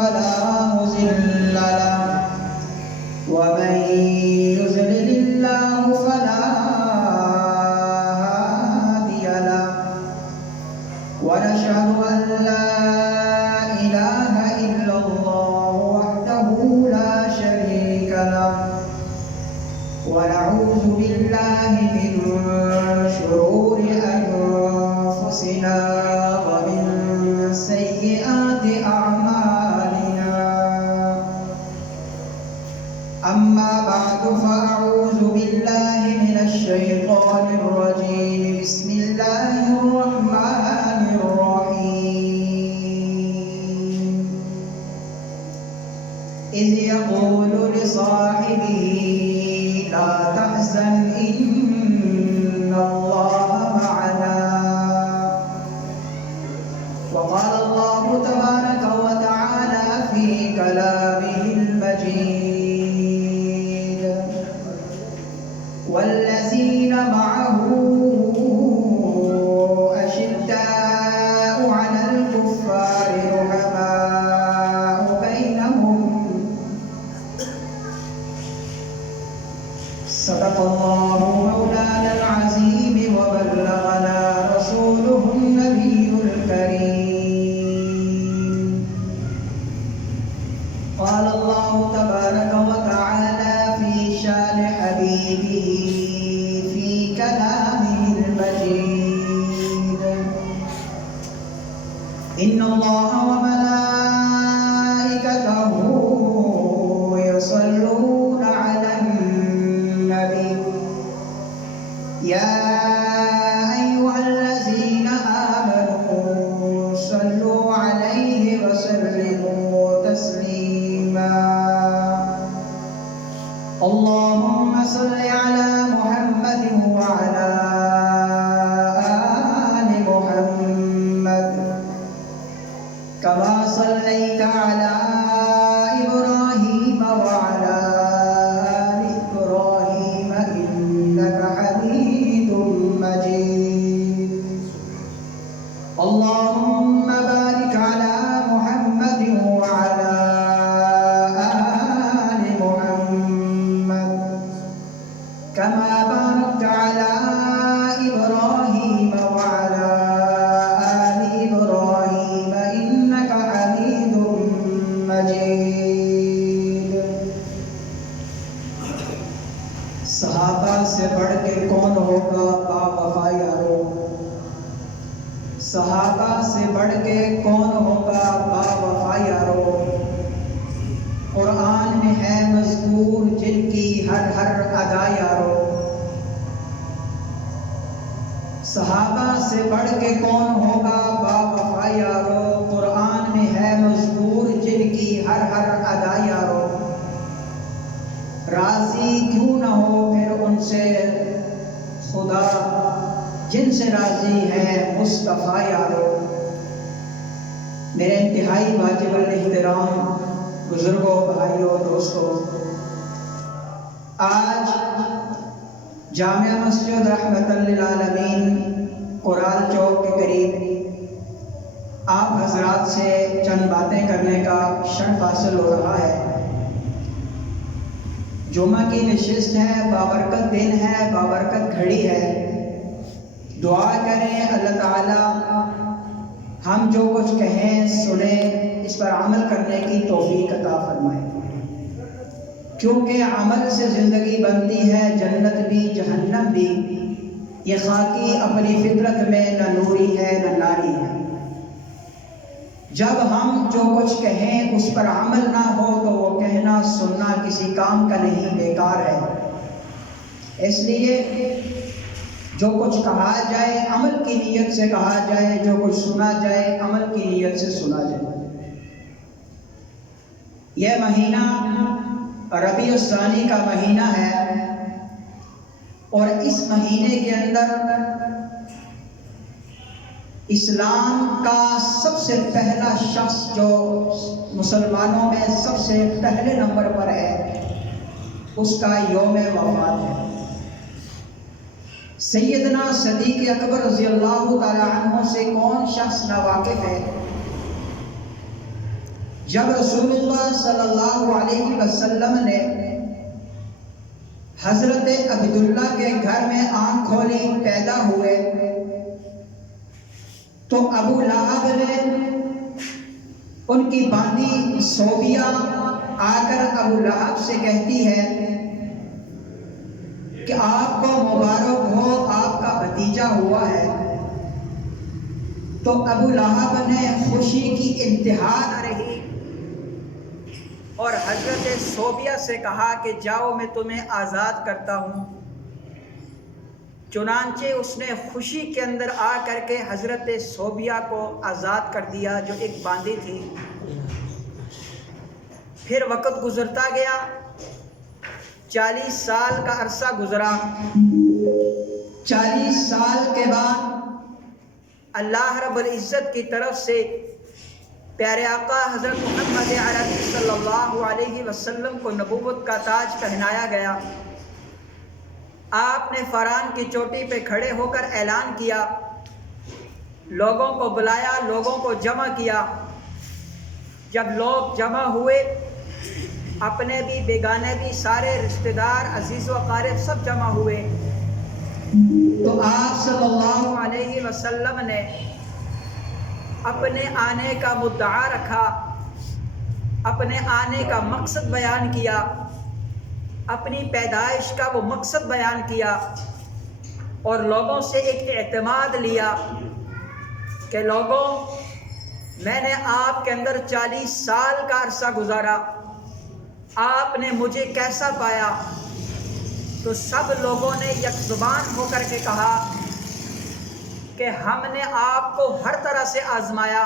فلا مضل له ومن يضلل الله فلا هادي له ونشهد أن لا إله إلا الله وحده لا شريك له ونعوذ بالله من شرور أنفسنا ومن سيئات أعمالنا أما بعد فأعوذ بالله من الشيطان الرجيم بسم الله الرحمن الرحيم إذ يقول لصاحبه لا تحزن إن الله معنا وقال الله تبارك وتعالى في كلامه المجيد والذين معه أشداء على الكفار رحماء بينهم صدق الله مولانا العظيم وبلغنا رسوله النبي الكريم قال الله تبارك وتعالى في شان حبيبه في كلامه المجيد إن الله وملائكته يصلون على النبي يا أيها الذين آمنوا صلوا عليه وسلموا تسليما اللهم صل على محمد وعلى آل محمد كما صليت على إبراهيم وعلى آل إبراهيم إنك حميد مجيد اللهم بارك على محمد وعلى آل محمد كما باركت على إبراهيم وعلى آل إبراهيم إنك حميد مجيد صحابہ سے بڑھ کے کون ہوگا با وفا یارو صحابہ سے بڑھ کے کون ہوگا با وفا یارو قرآن میں ہے مذکور جن کی ہر ہر ادا یارو صحابہ سے بڑھ کے کون ہوگا با وفا یارو قرآن میں ہے مذکور جن کی ہر ہر ادا یارو راضی کیوں نہ ہو پھر ان سے خدا جن سے راضی ہے مصطفیٰ یارو میرے انتہائی واجب الاحترام بزرگوں بھائیوں دوستوں آج جامعہ مسجد رحمت للعالمین قرال چوک کے قریب آپ حضرات سے چند باتیں کرنے کا شرف حاصل ہو رہا ہے جمعہ کی نشست ہے بابرکت دن ہے بابرکت گھڑی ہے دعا کریں اللہ تعالی ہم جو کچھ کہیں سنیں اس پر عمل کرنے کی توفیق عطا فرمائے کیونکہ عمل سے زندگی بنتی ہے جنت بھی جہنم بھی یہ خاکی اپنی فطرت میں نہ نوری ہے نہ ناری ہے جب ہم جو کچھ کہیں اس پر عمل نہ ہو تو وہ کہنا سننا کسی کام کا نہیں بیکار ہے اس لیے جو کچھ کہا جائے عمل کی نیت سے کہا جائے جو کچھ سنا جائے عمل کی نیت سے سنا جائے یہ مہینہ ربیع الثانی کا مہینہ ہے اور اس مہینے کے اندر اسلام کا سب سے پہلا شخص جو مسلمانوں میں سب سے پہلے نمبر پر ہے اس کا یوم وفات ہے سیدنا صدیق اکبر رضی اللہ تعالی عنہ سے کون شخص ناواقف ہے جب رسول اللہ صلی اللہ علیہ وسلم نے حضرت عبداللہ کے گھر میں آنکھ کھولی، پیدا ہوئے، تو ابو لہب نے ان کی باندی صوبیہ آ کر ابو لہب سے کہتی ہے کہ آپ کو مبارک ہو، آپ کا بھتیجا ہوا ہے۔ تو ابو لہب نے خوشی کی انتہا نہ رہی اور حضرت صوبیہ سے کہا کہ جاؤ میں تمہیں آزاد کرتا ہوں۔ چنانچہ اس نے خوشی کے اندر آ کر کے حضرت صوبیہ کو آزاد کر دیا جو ایک باندی تھی۔ پھر وقت گزرتا گیا، 40 سال کا عرصہ گزرا۔ 40 سال کے بعد اللہ رب العزت کی طرف سے پیارے آقا حضرت محمد عربی صلی اللہ علیہ وسلم کو نبوت کا تاج پہنایا گیا۔ آپ نے فران کی چوٹی پہ کھڑے ہو کر اعلان کیا، لوگوں کو بلایا، لوگوں کو جمع کیا۔ جب لوگ جمع ہوئے، اپنے بھی بیگانے بھی، سارے رشتہ دار، عزیز و اقارب سب جمع ہوئے، تو آپ صلی اللہ علیہ وسلم نے اپنے آنے کا مدعا رکھا، اپنے آنے کا مقصد بیان کیا، اپنی پیدائش کا وہ مقصد بیان کیا، اور لوگوں سے ایک اعتماد لیا کہ لوگوں، میں نے آپ کے اندر 40 سال کا عرصہ گزارا، آپ نے مجھے کیسا پایا؟ تو سب لوگوں نے یک زبان ہو کر کے کہا کہ ہم نے آپ کو ہر طرح سے آزمایا،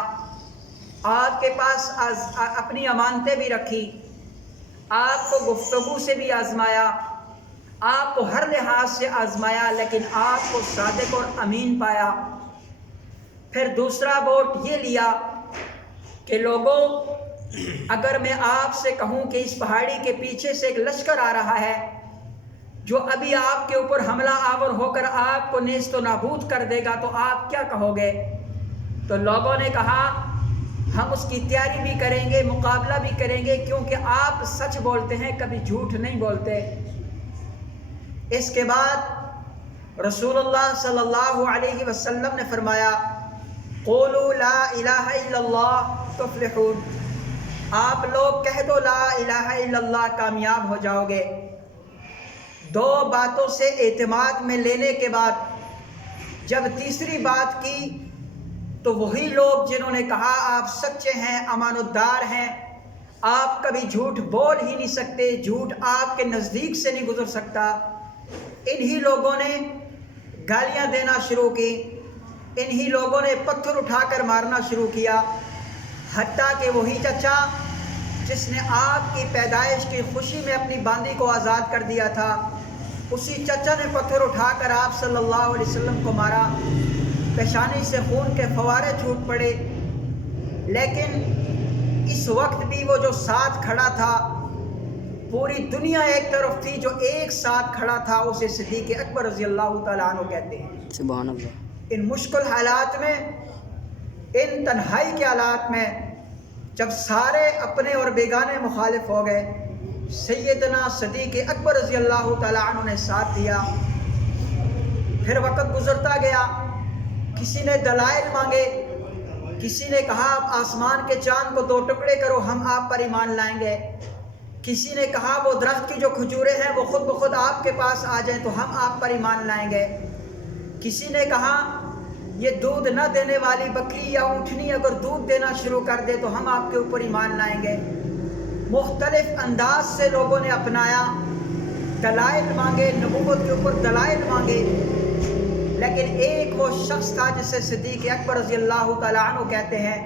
آپ کے پاس اپنی امانتیں بھی رکھی، آپ کو گفتگو سے بھی آزمایا، آپ کو ہر لحاظ سے آزمایا، لیکن آپ کو صادق اور امین پایا۔ پھر دوسرا ووٹ یہ لیا کہ لوگوں، اگر میں آپ سے کہوں کہ اس پہاڑی کے پیچھے سے ایک لشکر آ رہا ہے جو ابھی آپ کے اوپر حملہ آور ہو کر آپ کو نیست و نابود کر دے گا، تو آپ کیا کہو گے؟ تو لوگوں نے کہا ہم اس کی تیاری بھی کریں گے، مقابلہ بھی کریں گے، کیونکہ آپ سچ بولتے ہیں، کبھی جھوٹ نہیں بولتے۔ اس کے بعد رسول اللہ صلی اللہ علیہ وسلم نے فرمایا قولوا لا الہ الا اللہ تفلحون، آپ لوگ کہہ دو لا الہ الا اللہ، کامیاب ہو جاؤ گے۔ دو باتوں سے اعتماد میں لینے کے بعد جب تیسری بات کی تو وہی لوگ جنہوں نے کہا آپ سچے ہیں، امان الدار ہیں، آپ کبھی جھوٹ بول ہی نہیں سکتے، جھوٹ آپ کے نزدیک سے نہیں گزر سکتا، انہی لوگوں نے گالیاں دینا شروع کی، انہی لوگوں نے پتھر اٹھا کر مارنا شروع کیا، حتیٰ کہ وہی چچا جس نے آپ کی پیدائش کی خوشی میں اپنی باندی کو آزاد کر دیا تھا، اسی چچا نے پتھر اٹھا کر آپ صلی اللہ علیہ وسلم کو مارا، پیشانی سے خون کے فوارے چھوٹ پڑے۔ لیکن اس وقت بھی وہ جو ساتھ کھڑا تھا، پوری دنیا ایک طرف تھی، جو ایک ساتھ کھڑا تھا اسے صدیق اکبر رضی اللہ تعالیٰ عنہ کہتے ہیں۔ سبحان اللہ۔ ان مشکل حالات میں، ان تنہائی کے حالات میں، جب سارے اپنے اور بیگانے مخالف ہو گئے، سیدنا صدیق اکبر رضی اللہ تعالیٰ عنہ نے ساتھ دیا۔ پھر وقت گزرتا گیا، کسی نے دلائل مانگے، کسی نے کہا آپ آسمان کے چاند کو 2 ٹکڑے کرو، ہم آپ پر ایمان لائیں گے، کسی نے کہا وہ درخت کی جو کھجوریں ہیں وہ خود بخود آپ کے پاس آ جائیں تو ہم آپ پر ایمان لائیں گے، کسی نے کہا یہ دودھ نہ دینے والی بکری یا اونٹنی اگر دودھ دینا شروع کر دے تو ہم آپ کے اوپر ایمان لائیں گے۔ مختلف انداز سے لوگوں نے اپنایا، دلائل مانگے، نبوت کے اوپر دلائل مانگے، لیکن ایک وہ شخص تھا جسے صدیق اکبر رضی اللہ تعالیٰ عنہ کہتے ہیں،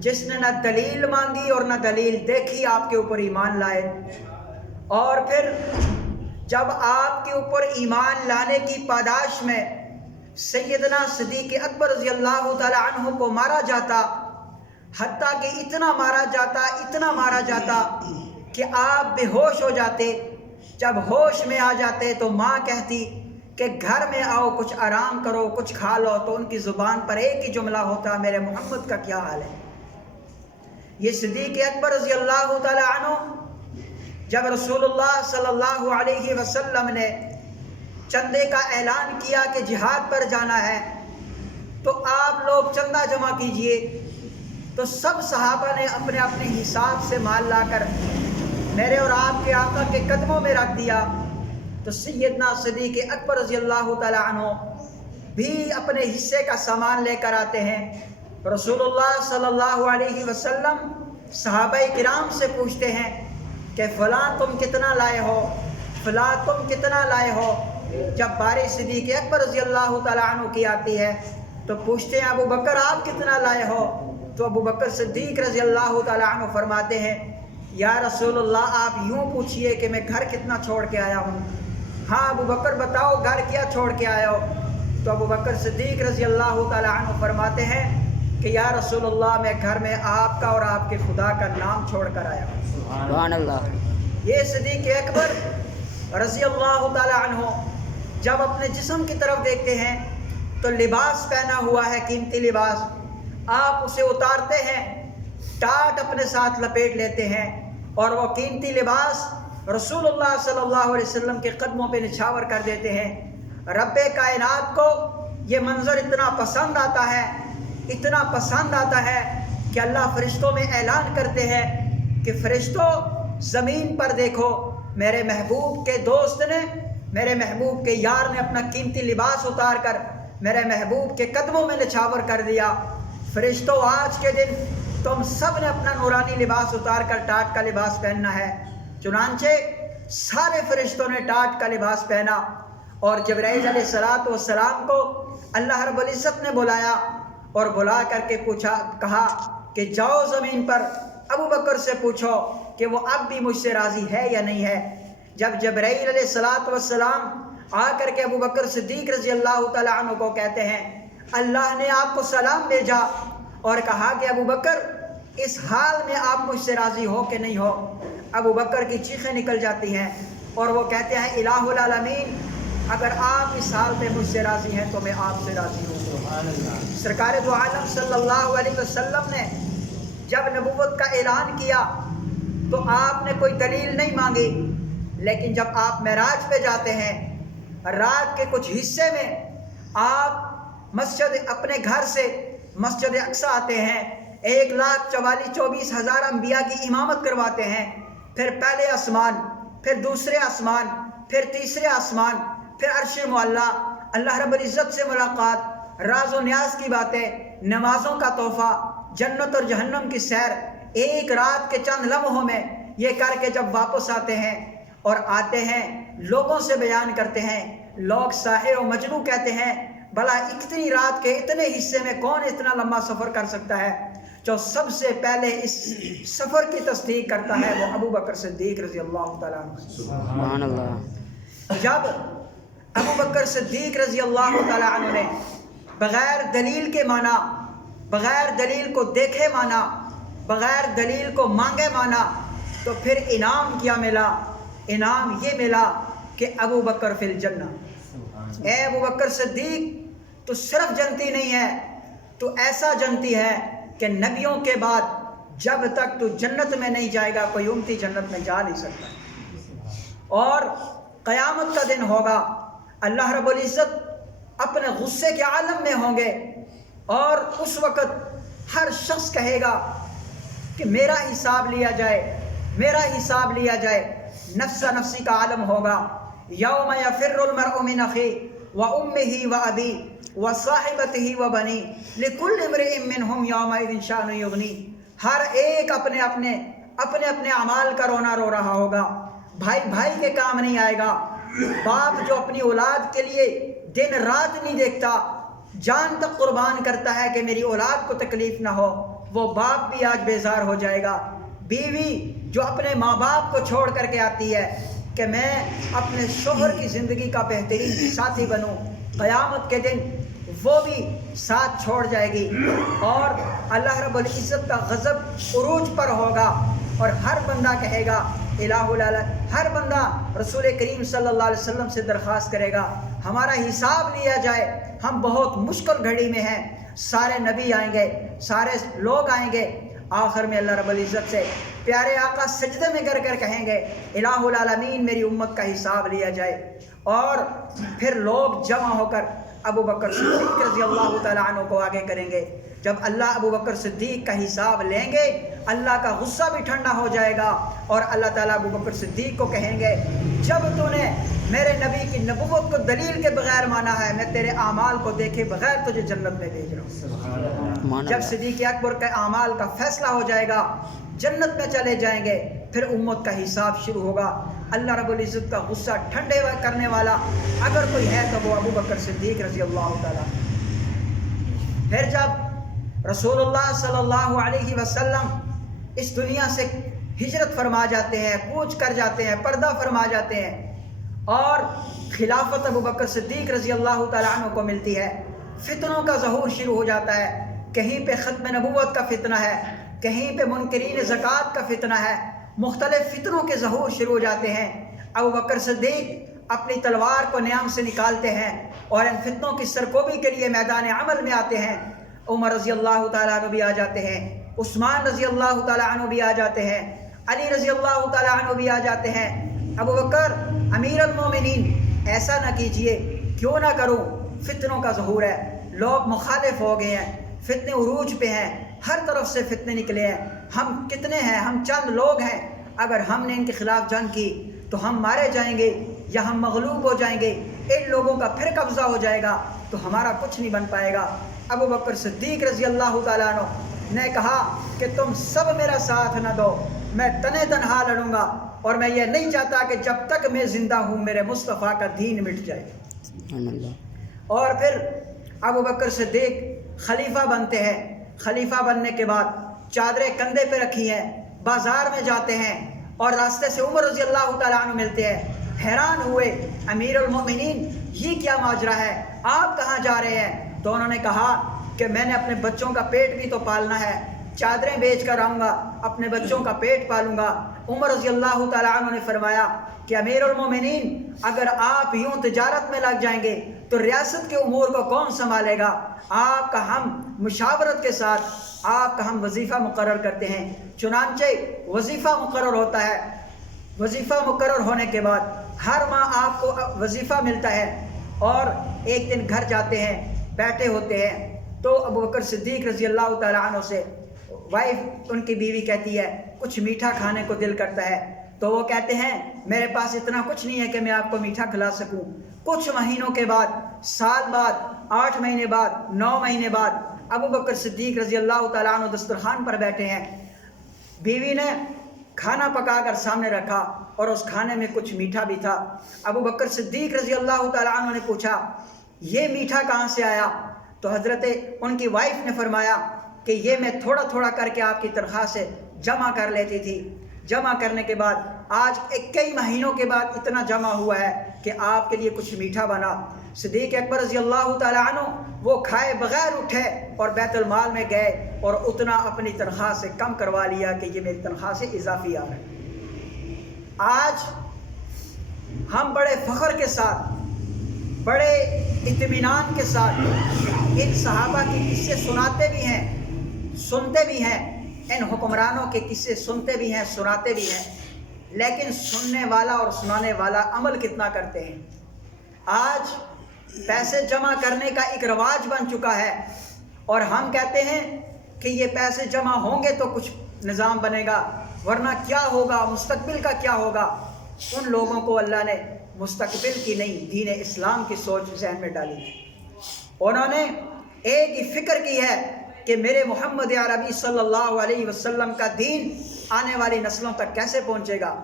جس نے نہ دلیل مانگی اور نہ دلیل دیکھی، آپ کے اوپر ایمان لائے۔ اور پھر جب آپ کے اوپر ایمان لانے کی پاداش میں سیدنا صدیق اکبر رضی اللہ تعالیٰ عنہ کو مارا جاتا، حتیٰ کہ اتنا مارا جاتا کہ آپ بے ہوش ہو جاتے، جب ہوش میں آ جاتے تو ماں کہتی کہ گھر میں آؤ، کچھ آرام کرو، کچھ کھا لو، تو ان کی زبان پر ایک ہی جملہ ہوتا، میرے محمد کا کیا حال ہے۔ یہ صدیق اکبر رضی اللہ تعالی عنہ جب رسول اللہ صلی اللہ علیہ وسلم نے چندے کا اعلان کیا کہ جہاد پر جانا ہے تو آپ لوگ چندہ جمع کیجئے، تو سب صحابہ نے اپنے اپنے حساب سے مال لا کر میرے اور آپ کے آقا کے قدموں میں رکھ دیا۔ تو سیدنا صدیق اکبر رضی اللہ تعالی عنہ بھی اپنے حصے کا سامان لے کر آتے ہیں۔ رسول اللہ صلی اللہ علیہ وسلم صحابہ کرام سے پوچھتے ہیں کہ فلاں تم کتنا لائے ہو، فلاں تم کتنا لائے ہو۔ جب باری صدیق اکبر رضی اللہ تعالی عنہ کی آتی ہے تو پوچھتے ہیں ابو بکر آپ کتنا لائے ہو، تو ابو بکر صدیق رضی اللہ تعالی عنہ فرماتے ہیں یا رسول اللہ آپ یوں پوچھئے کہ میں گھر کتنا چھوڑ کے آیا ہوں۔ ہاں ابو بکر بتاؤ گھر کیا چھوڑ کے آیا ہو؟ تو ابو بکر صدیق رضی اللہ تعالی عنہ فرماتے ہیں کہ یا رسول اللہ میں گھر میں آپ کا اور آپ کے خدا کا نام چھوڑ کر آیا ہوں۔ سبحان اللہ۔ یہ صدیق اکبر رضی اللہ تعالی عنہ جب اپنے جسم کی طرف دیکھتے ہیں تو لباس پہنا ہوا ہے، قیمتی لباس، آپ اسے اتارتے ہیں، ٹاٹ اپنے ساتھ لپیٹ لیتے ہیں اور وہ قیمتی لباس رسول اللہ صلی اللہ علیہ وسلم کے قدموں پہ نچھاور کر دیتے ہیں۔ رب کائنات کو یہ منظر اتنا پسند آتا ہے، اتنا پسند آتا ہے کہ اللہ فرشتوں میں اعلان کرتے ہیں کہ فرشتوں زمین پر دیکھو، میرے محبوب کے دوست نے، میرے محبوب کے یار نے اپنا قیمتی لباس اتار کر میرے محبوب کے قدموں میں نچھاور کر دیا۔ فرشتوں آج کے دن تم سب نے اپنا نورانی لباس اتار کر ٹاٹ کا لباس پہننا ہے۔ چنانچہ سارے فرشتوں نے ٹاٹ کا لباس پہنا اور جبرائیل علیہ السلام کو اللہ رب العزت نے بلایا اور بلا کر کے کہا کہ جاؤ زمین پر ابو بکر سے پوچھو کہ وہ اب بھی مجھ سے راضی ہے یا نہیں ہے۔ جب جبرائیل علیہ السلام آ کر کے ابو بکر صدیق رضی اللہ تعالی عنہ کو کہتے ہیں اللہ نے آپ کو سلام بھیجا اور کہا کہ ابو بکر اس حال میں آپ مجھ سے راضی ہو کہ نہیں ہو؟ ابو بکر کی چیخیں نکل جاتی ہیں اور وہ کہتے ہیں الہ العالمین اگر آپ اس حال پہ مجھ سے راضی ہیں تو میں آپ سے راضی ہوں۔ سرکار دو عالم صلی اللہ علیہ وسلم نے جب نبوت کا اعلان کیا تو آپ نے کوئی دلیل نہیں مانگی، لیکن جب آپ معراج پہ جاتے ہیں رات کے کچھ حصے میں آپ اپنے گھر سے مسجد اقصی آتے ہیں، 1,44,24,000 انبیاء کی امامت کرواتے ہیں، پھر پہلے آسمان، پھر دوسرے آسمان، پھر تیسرے آسمان، پھر عرش معلیٰ، اللہ رب العزت سے ملاقات، راز و نیاز کی باتیں، نمازوں کا تحفہ، جنت اور جہنم کی سیر، ایک رات کے چند لمحوں میں یہ کر کے جب واپس آتے ہیں اور آتے ہیں لوگوں سے بیان کرتے ہیں، لوگ ساحر و مجنون کہتے ہیں بھلا اتنی رات کے اتنے حصے میں کون اتنا لمبا سفر کر سکتا ہے؟ جو سب سے پہلے اس سفر کی تصدیق کرتا ہے وہ ابو بکر صدیق رضی اللہ تعالیٰ عنہ۔ سبحان اللہ۔ جب ابو بکر صدیق رضی اللہ تعالیٰ عنہ نے بغیر دلیل کے مانا، بغیر دلیل کو دیکھے مانا، بغیر دلیل کو مانگے مانا، تو پھر انعام کیا ملا؟ انعام یہ ملا کہ ابو بکر فی الجنہ۔ اے ابو بکر صدیق تو صرف جنتی نہیں ہے، تو ایسا جنتی ہے کہ نبیوں کے بعد جب تک تو جنت میں نہیں جائے گا کوئی امتی جنت میں جا نہیں سکتا۔ اور قیامت کا دن ہوگا، اللہ رب العزت اپنے غصے کے عالم میں ہوں گے اور اس وقت ہر شخص کہے گا کہ میرا حساب لیا جائے، میرا حساب لیا جائے۔ نفس نفسی کا عالم ہوگا، یوم یفر المرء من اخیہ وامہ وابی وصاحبتہ وبنی لکل امرئ منہم یومئذ شأن یغنی۔ ہر ایک اپنے اپنے اعمال کا رونا رو رہا ہوگا، بھائی بھائی کے کام نہیں آئے گا۔ باپ جو اپنی اولاد کے لیے دن رات نہیں دیکھتا، جان تک قربان کرتا ہے کہ میری اولاد کو تکلیف نہ ہو، وہ باپ بھی آج بیزار ہو جائے گا۔ بیوی جو اپنے ماں باپ کو چھوڑ کر کے آتی ہے کہ میں اپنے شوہر کی زندگی کا بہترین ساتھی بنوں، قیامت کے دن وہ بھی ساتھ چھوڑ جائے گی اور اللہ رب العزت کا غضب عروج پر ہوگا اور ہر بندہ کہے گا الہ العالمین، ہر بندہ رسول کریم صلی اللہ علیہ وسلم سے درخواست کرے گا ہمارا حساب لیا جائے، ہم بہت مشکل گھڑی میں ہیں۔ سارے نبی آئیں گے، سارے لوگ آئیں گے، آخر میں اللہ رب العزت سے پیارے آقا سجدے میں گر کر کہیں گے الہ العالمین میری امت کا حساب لیا جائے، اور پھر لوگ جمع ہو کر ابو بکر صدیق رضی اللہ تعالیٰ عنہ کو آگے کریں گے۔ جب اللہ ابو بکر صدیق کا حساب لیں گے اللہ کا غصہ بھی ٹھنڈا ہو جائے گا، اور اللہ تعالیٰ ابو بکر صدیق کو کہیں گے جب تو نے میرے نبی کی نبوت کو دلیل کے بغیر مانا ہے، میں تیرے اعمال کو دیکھے بغیر تجھے جنت میں بھیج رہا ہوں۔ جب صدیق اکبر کے اعمال کا فیصلہ ہو جائے گا، جنت میں چلے جائیں گے، پھر امت کا حساب شروع ہوگا۔ اللہ رب العزت کا غصہ ٹھنڈے کرنے والا اگر کوئی ہے تو وہ ابو بکر صدیق رضی اللہ تعالیٰ۔ پھر جب رسول اللہ صلی اللہ علیہ وسلم اس دنیا سے ہجرت فرما جاتے ہیں، کوچ کر جاتے ہیں، پردہ فرما جاتے ہیں، اور خلافت ابو بکر صدیق رضی اللہ تعالیٰ عنہ کو ملتی ہے، فتنوں کا ظہور شروع ہو جاتا ہے۔ کہیں پہ ختم نبوت کا فتنہ ہے، کہیں پہ منکرین زکوٰۃ کا فتنہ ہے، مختلف فتنوں کے ظہور شروع ہو جاتے ہیں۔ ابو بکر صدیق اپنی تلوار کو نیام سے نکالتے ہیں اور ان فتنوں کی سرکوبی کے لیے میدان عمل میں آتے ہیں۔ عمر رضی اللہ تعالیٰ عنہ بھی آ جاتے ہیں، عثمان رضی اللہ تعالیٰ عنہ بھی آ جاتے ہیں، علی رضی اللہ تعالیٰ عنہ بھی آ جاتے ہیں۔ ابو بکر امیر المومنین ایسا نہ کیجئے، کیوں نہ کروں، فتنوں کا ظہور ہے، لوگ مخالف ہو گئے ہیں، فتنے عروج پہ ہیں، ہر طرف سے فتنے نکلے ہیں، ہم کتنے ہیں، ہم چند لوگ ہیں، اگر ہم نے ان کے خلاف جنگ کی تو ہم مارے جائیں گے یا ہم مغلوب ہو جائیں گے، ان لوگوں کا پھر قبضہ ہو جائے گا تو ہمارا کچھ نہیں بن پائے گا۔ ابو بکر صدیق رضی اللہ تعالیٰ عنہ نے کہا کہ تم سب میرا ساتھ نہ دو، میں تنے تنہا لڑوں گا، اور میں یہ نہیں چاہتا کہ جب تک میں زندہ ہوں میرے مصطفیٰ کا دین مٹ جائے۔ اور پھر ابو بکر صدیق خلیفہ بنتے ہیں۔ خلیفہ بننے کے بعد چادریں کندھے پہ رکھی ہیں، بازار میں جاتے ہیں اور راستے سے عمر رضی اللہ تعالیٰ عنہ ملتے ہیں، حیران ہوئے امیر المؤمنین یہ کیا ماجرا ہے، آپ کہاں جا رہے ہیں؟ تو انہوں نے کہا کہ میں نے اپنے بچوں کا پیٹ بھی تو پالنا ہے، چادریں بیچ کر آؤں گا، اپنے بچوں کا پیٹ پالوں گا۔ عمر رضی اللہ تعالیٰ عنہ نے فرمایا کہ امیر المومنین اگر آپ یوں تجارت میں لگ جائیں گے تو ریاست کے امور کو کون سنبھالے گا؟ آپ کا ہم مشاورت کے ساتھ آپ کا ہم وظیفہ مقرر کرتے ہیں۔ چنانچہ وظیفہ مقرر ہوتا ہے، وظیفہ مقرر ہونے کے بعد ہر ماہ آپ کو وظیفہ ملتا ہے، اور ایک دن گھر جاتے ہیں، بیٹھے ہوتے ہیں تو ابو بکر صدیق رضی اللہ تعالیٰ عنہ سے وائف ان کی بیوی کہتی ہے کچھ میٹھا کھانے کو دل کرتا ہے، تو وہ کہتے ہیں میرے پاس اتنا کچھ نہیں ہے کہ میں آپ کو میٹھا کھلا سکوں۔ کچھ مہینوں کے بعد، سال بعد، 8 مہینے بعد، 9 مہینے بعد ابو بکر صدیق رضی اللہ تعالیٰ عنہ دسترخوان پر بیٹھے ہیں، بیوی نے کھانا پکا کر سامنے رکھا اور اس کھانے میں کچھ میٹھا بھی تھا۔ ابو بکر صدیق رضی اللہ تعالیٰ عنہ نے پوچھا یہ میٹھا کہاں سے آیا؟ تو حضرت ان کی وائف نے فرمایا کہ یہ میں تھوڑا تھوڑا کر کے آپ کی تنخواہ سے جمع کر لیتی تھی، جمع کرنے کے بعد آج کئی مہینوں کے بعد اتنا جمع ہوا ہے کہ آپ کے لیے کچھ میٹھا بنا۔ صدیق اکبر رضی اللہ تعالیٰ عنہ وہ کھائے بغیر اٹھے اور بیت المال میں گئے اور اتنا اپنی تنخواہ سے کم کروا لیا کہ یہ میری تنخواہ سے اضافی آ رہا ہے۔ آج ہم بڑے فخر کے ساتھ، بڑے اطمینان کے ساتھ ان صحابہ کے قصے سناتے بھی ہیں، سنتے بھی ہیں، ان حکمرانوں کے قصے سنتے بھی ہیں، سناتے بھی ہیں، لیکن سننے والا اور سنانے والا عمل کتنا کرتے ہیں؟ آج پیسے جمع کرنے کا ایک رواج بن چکا ہے اور ہم کہتے ہیں کہ یہ پیسے جمع ہوں گے تو کچھ نظام بنے گا، ورنہ کیا ہوگا، مستقبل کا کیا ہوگا؟ ان لوگوں کو اللہ نے مستقبل کی نہیں، دین اسلام کی سوچ ذہن میں ڈالی ہے۔ انہوں نے ایک ہی فکر کی ہے کہ میرے محمد عربی صلی اللہ علیہ وسلم کا دین آنے والی نسلوں تک کیسے پہنچے گا،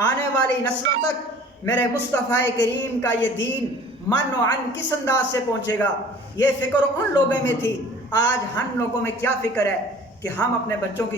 آنے والی نسلوں تک میرے مصطفیٰ کریم کا یہ دین من و عن کس انداز سے پہنچے گا، یہ فکر ان لوگوں میں تھی۔ آج ہم لوگوں میں کیا فکر ہے کہ ہم اپنے بچوں کی